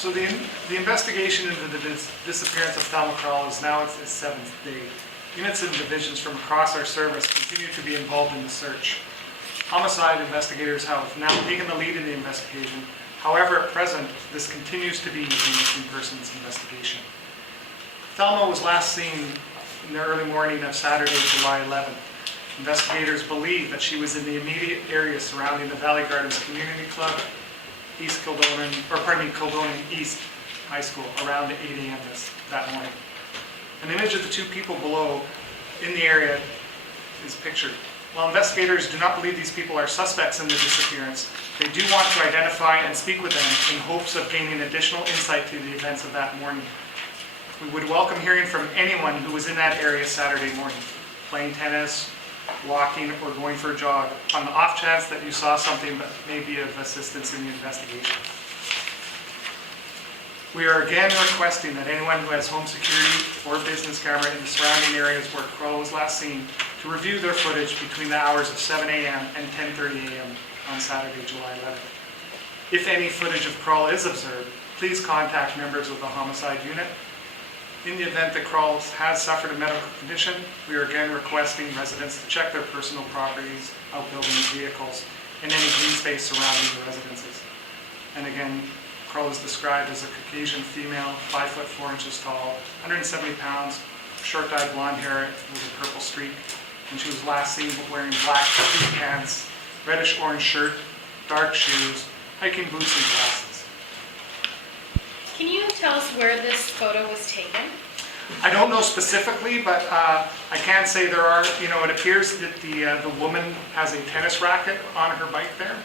So the investigation into the disappearance of Thelma KRULL is now its seventh day. Units and divisions from across our service continue to be involved in the search. Homicide investigators have now taken the lead in the investigation. However, at present, this continues to be a missing persons investigation. Thelma was last seen in the early morning of Saturday, July 11th. Investigators believe that she was in the immediate area surrounding the Valley Gardens Community Club, Kildonan East High School, around 8 a.m. that morning. An image of the two people below in the area is pictured. While investigators do not believe these people are suspects in the disappearance, they do want to identify and speak with them in hopes of gaining additional insight to the events of that morning. We would welcome hearing from anyone who was in that area Saturday morning, playing tennis, walking, or going for a jog, on the off chance that you saw something that may be of assistance in the investigation. We are again requesting that anyone who has home security or business camera in the surrounding areas where KRULL was last seen to review their footage between the hours of 7 a.m. and 10:30 a.m. on Saturday, July 11th. If any footage of KRULL is observed, please contact members of the Homicide Unit. In the event that KRULL has suffered a medical condition, we are again requesting residents to check their personal properties, outbuildings, vehicles, and any green space surrounding the residences. And again, KRULL is described as a Caucasian female, 5 foot 4 inches tall, 170 pounds, short dyed blonde hair with a purple streak, and she was last seen wearing black tweed pants, reddish orange shirt, dark shoes, hiking boots, and glasses. Can you tell us where this photo was taken? I don't know specifically, but I can say there are, it appears that the woman has a tennis racket on her bike there.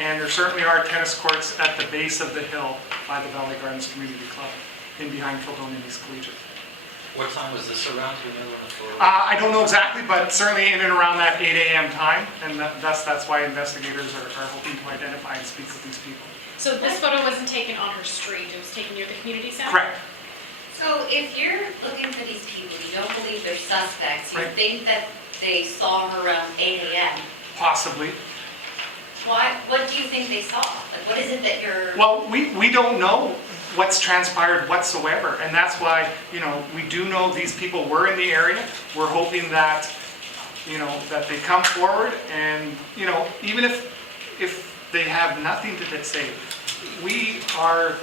And there certainly are tennis courts at the base of the hill by the Valley Gardens Community Club, in behind Kildonan East Collegiate. What time was this around? Do you know when the photo? I don't know exactly, but certainly in and around that 8 a.m. time, and that's why investigators are hoping to identify and speak with these people. So this photo wasn't taken on her street, it was taken near the community center? Correct. So if you're looking for these people, you don't believe they're suspects, you Right. think that they saw her around 8 a.m. Possibly. Why? What do you think they saw? Like, what is it that you're... Well, we don't know what's transpired whatsoever, and that's why, we do know these people were in the area. We're hoping that, that they come forward, and, even if they have nothing to say, we are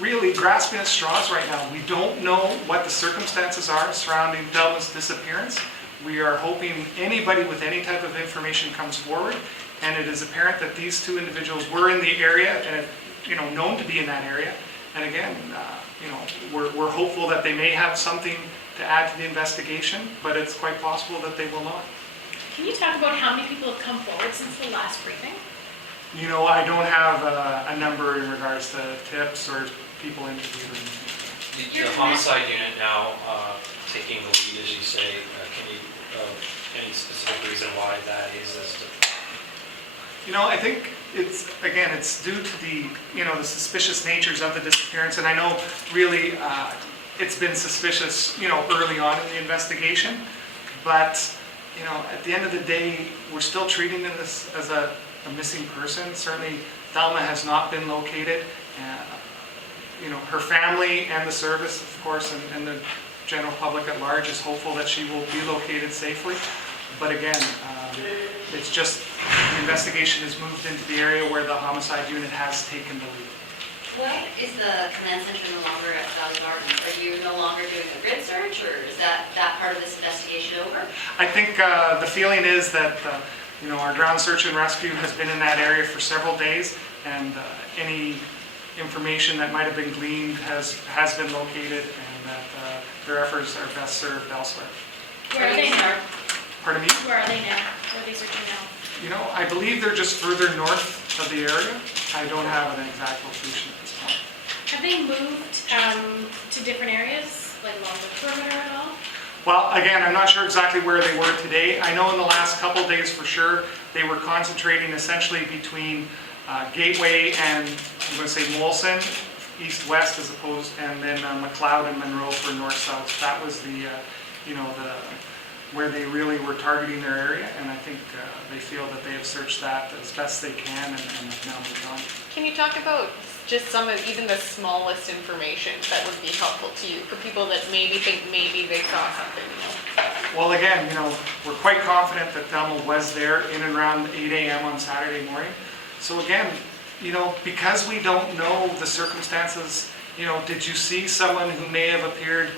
really grasping at straws right now. We don't know what the circumstances are surrounding Thelma's disappearance. We are hoping anybody with any type of information comes forward, and it is apparent that these two individuals were in the area and, known to be in that area. And again, we're hopeful that they may have something to add to the investigation, but it's quite possible that they will not. Can you talk about how many people have come forward since the last briefing? I don't have a number in regards to tips or people interviewed. The homicide unit now taking the lead, as you say. Can you any specific reason why that is? I think it's due to the suspicious natures of the disappearance, and I know really it's been suspicious, early on in the investigation, but at the end of the day, we're still treating this as a missing person. Certainly, Thelma has not been located. Her family and the service, of course, and the general public at large is hopeful that she will be located safely. But again, it's just the investigation has moved into the area where the homicide unit has taken the lead. What is the command center no longer at Valley Gardens? Are you no longer doing a grid search, or is that part of this investigation over? I think the feeling is that our ground search and rescue has been in that area for several days, and any information that might have been gleaned has been located, and that their efforts are best served elsewhere. Where are they now? Pardon me? Where are they now? Where are they searching now? I believe they're just further north of the area. I don't have an exact location at this point. Have they moved to different areas, like along the perimeter at all? Well, again, I'm not sure exactly where they were today. I know in the last couple days for sure, they were concentrating essentially between Gateway and, I'm going to say, Molson, east-west as opposed, and then McLeod and Monroe for north-south. That was the where they really were targeting their area, and I think they feel that they have searched that as best they can and have now moved on. Can you talk about just some of even the smallest information that would be helpful to you for people that maybe think maybe they saw something? Well, again, we're quite confident that Thelma was there in and around 8 a.m. on Saturday morning. So again, because we don't know the circumstances, did you see someone who may have appeared,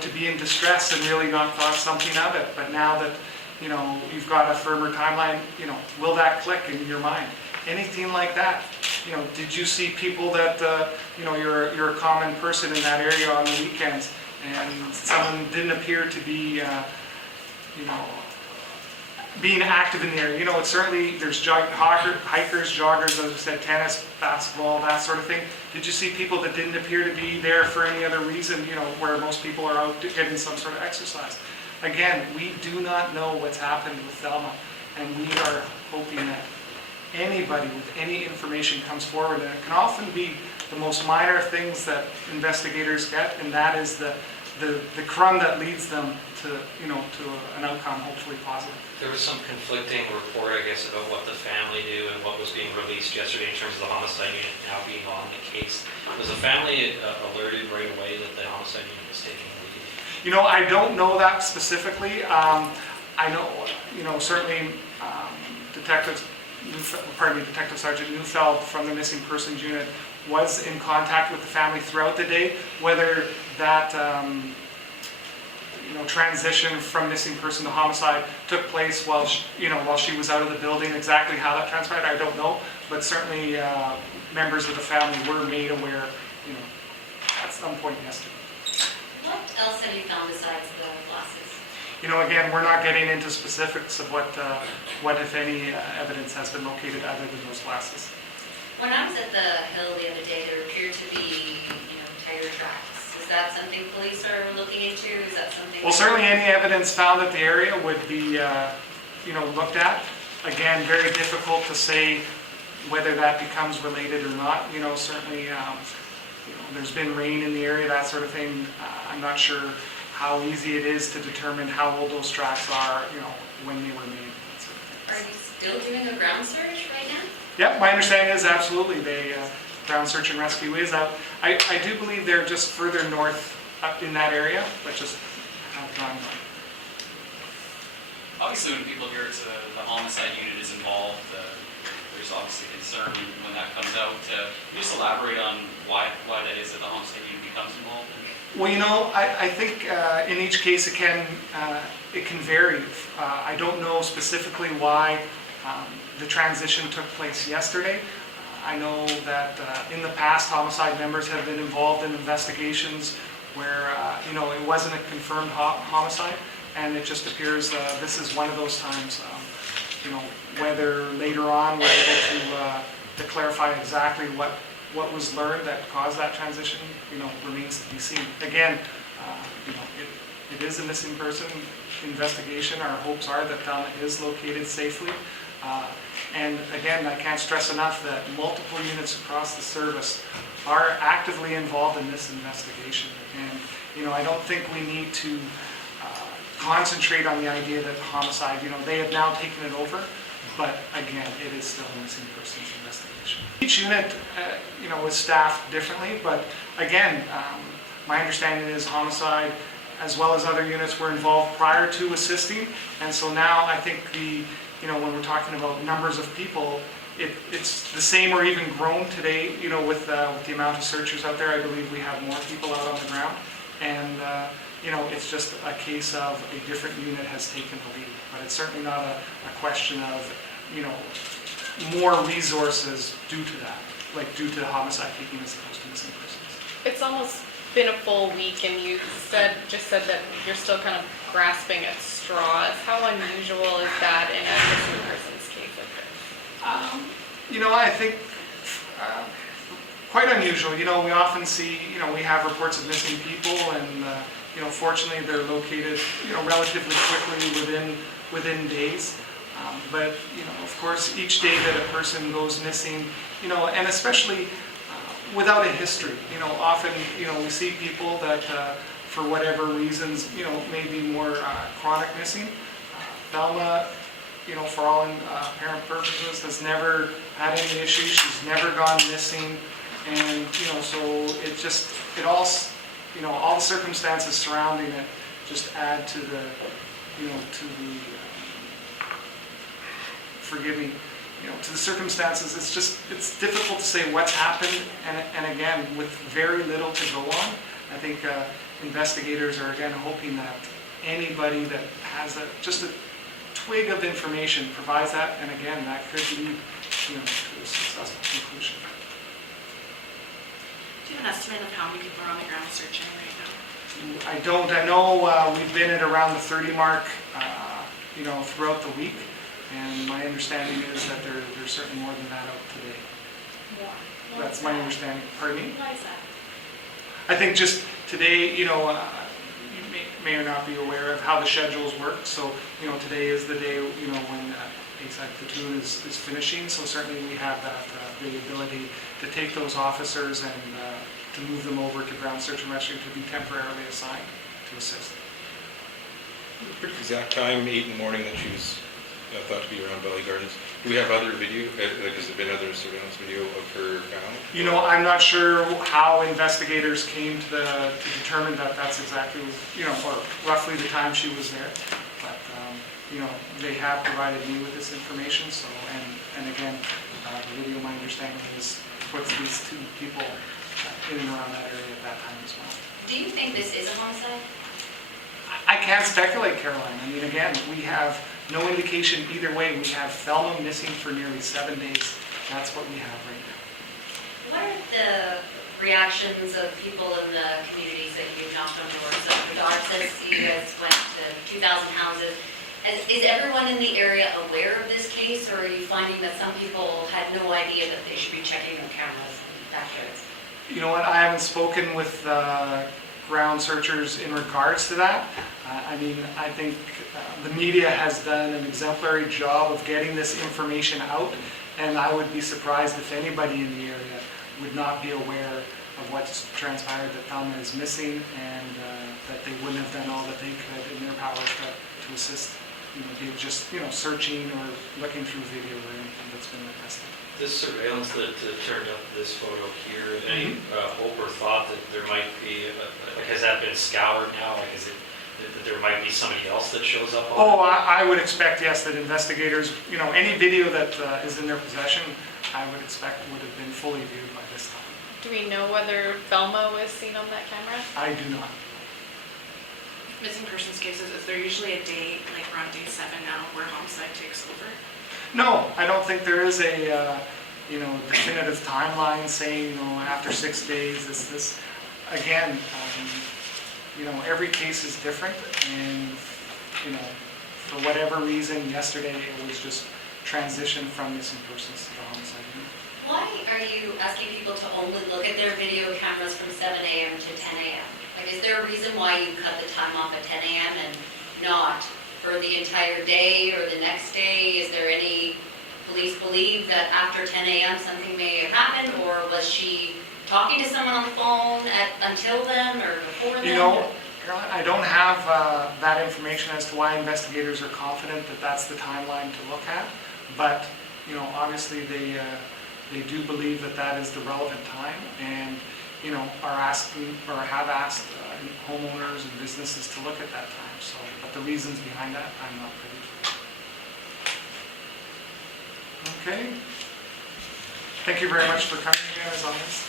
to be in distress and really not thought something of it? But now that, you've got a firmer timeline, will that click in your mind? Anything like that? Did you see people that, you're a common person in that area on the weekends, and someone didn't appear to be, being active in the area? It's certainly, there's hikers, joggers, as I said, tennis, basketball, that sort of thing. Did you see people that didn't appear to be there for any other reason, where most people are out getting some sort of exercise? Again, we do not know what's happened with Thelma, and we are hoping that anybody with any information comes forward, and it can often be the most minor things that investigators get, and that is the crumb that leads them to, to an outcome hopefully positive. There was some conflicting report, I guess, about what the family knew and what was being released yesterday in terms of the homicide unit now being on the case. Was the family alerted right away that the homicide unit was taking the lead? I don't know that specifically. I know, certainly Detective Sergeant Neufeld from the Missing Persons Unit was in contact with the family throughout the day. Whether that transition from missing person to homicide took place while she was out of the building, exactly how that transpired, I don't know. But certainly members of the family were made aware, at some point yesterday. What else have you found besides the glasses? Again, we're not getting into specifics of what if any, evidence has been located other than those glasses. When I was at the hill the other day, there appeared to be, tire tracks. Is that something police are looking into? Is that something? Well, certainly any evidence found at the area would be, looked at. Again, very difficult to say whether that becomes related or not. Certainly, there's been rain in the area, that sort of thing. I'm not sure how easy it is to determine how old those tracks are, when they were made, that sort of thing. Are you still doing a ground search right now? Yeah, my understanding is absolutely. Ground search and rescue is out. I do believe they're just further north up in that area, but just have gone north. Obviously, when people hear the homicide unit is involved, there's obviously concern when that comes out. Can you just elaborate on why that is that the homicide unit becomes involved? Well, I think in each case it can vary. I don't know specifically why the transition took place yesterday. I know that in the past, homicide members have been involved in investigations where it wasn't a confirmed homicide, and it just appears this is one of those times. Whether later on we're able to clarify exactly what was learned that caused that transition, remains to be seen. Again, it is a missing person investigation. Our hopes are that Thelma is located safely. And again, I can't stress enough that multiple units across the service are actively involved in this investigation. And, I don't think we need to concentrate on the idea that homicide, they have now taken it over. But again, it is still a missing persons investigation. Each unit, is staffed differently, but again, my understanding is homicide, as well as other units, were involved prior to assisting, and so now I think when we're talking about numbers of people, it's the same or even grown today. With the amount of searchers out there, I believe we have more people out on the ground, and it's just a case of a different unit has taken the lead. But it's certainly not a question of more resources due to that, like due to homicide taking as opposed to missing persons. It's almost been a full week, and you just said that you're still kind of grasping at straws. How unusual is that in a missing persons case like this? I think quite unusual. We often see, we have reports of missing people, and fortunately they're located, relatively quickly within days. But of course, each day that a person goes missing, and especially without a history, often we see people that for whatever reasons, maybe more chronic missing. Thelma, for all apparent purposes, has never had any issues. She's never gone missing. And, so all the circumstances surrounding it just add to the, forgive me, to the circumstances. It's difficult to say what's happened. And again, with very little to go on, I think investigators are again hoping that anybody that has just a twig of information provides that, and again, that could lead to a successful conclusion. Do you have an estimate of how many people are on the ground searching right now? I don't. I know we've been at around the 30 mark, throughout the week, and my understanding is that there's certainly more than that out today. More. That's my understanding. Pardon me? Why is that? I think just today, you may or not be aware of how the schedules work. So, today is the day, when ASAC platoon is finishing. So certainly we have that the ability to take those officers and to move them over to ground search and rescue to be temporarily assigned to assist. Exact time, 8 in the morning, that she was thought to be around Valley Gardens. Do we have other video? Has there been other surveillance video of her found? I'm not sure how investigators came to determine that that's exactly, or roughly the time she was there. But, they have provided me with this information. So, and again, the video, my understanding is, puts these two people in and around that area at that time as well. Do you think this is a homicide? I can't speculate, Caroline. I mean, again, we have no indication either way. We have Thelma missing for nearly 7 days. That's what we have right now. What are the reactions of people in the communities that you knocked on doors? So the dog says you guys went to 2,000 houses. Is everyone in the area aware of this case, or are you finding that some people had no idea that they should be checking their cameras and backyards? You know what? I haven't spoken with ground searchers in regards to that. I think the media has done an exemplary job of getting this information out, and I would be surprised if anybody in the area would not be aware of what's transpired, that Thelma is missing, and that they wouldn't have done all that they could in their powers to assist, be it just searching or looking through video or anything that's been requested. This surveillance that turned up this photo here, any hope or thought that there might be, has that been scoured now? Like, is it that there might be somebody else that shows up on Oh, it? I would expect, yes, that investigators, any video that is in their possession, I would expect would have been fully viewed by this time. Do we know whether Thelma was seen on that camera? I do not. Missing persons cases, is there usually a day, like we're on day 7 now, where homicide takes over? No, I don't think there is a definitive timeline saying after 6 days this. Again, every case is different, and for whatever reason, yesterday it was just transitioned from missing persons to the homicide unit. Why are you asking people to only look at their video cameras from 7 a.m. to 10 a.m.? Like, is there a reason why you cut the time off at 10 a.m. and not for the entire day or the next day? Is there any police believe that after 10 a.m. something may have happened, or was she talking to someone on the phone until then or before then? Caroline, I don't have that information as to why investigators are confident that that's the timeline to look at, but obviously they do believe that that is the relevant time, and are asking or have asked homeowners and businesses to look at that time. So, but the reasons behind that, I'm not privy to. Okay. Thank you very much for coming again, as always.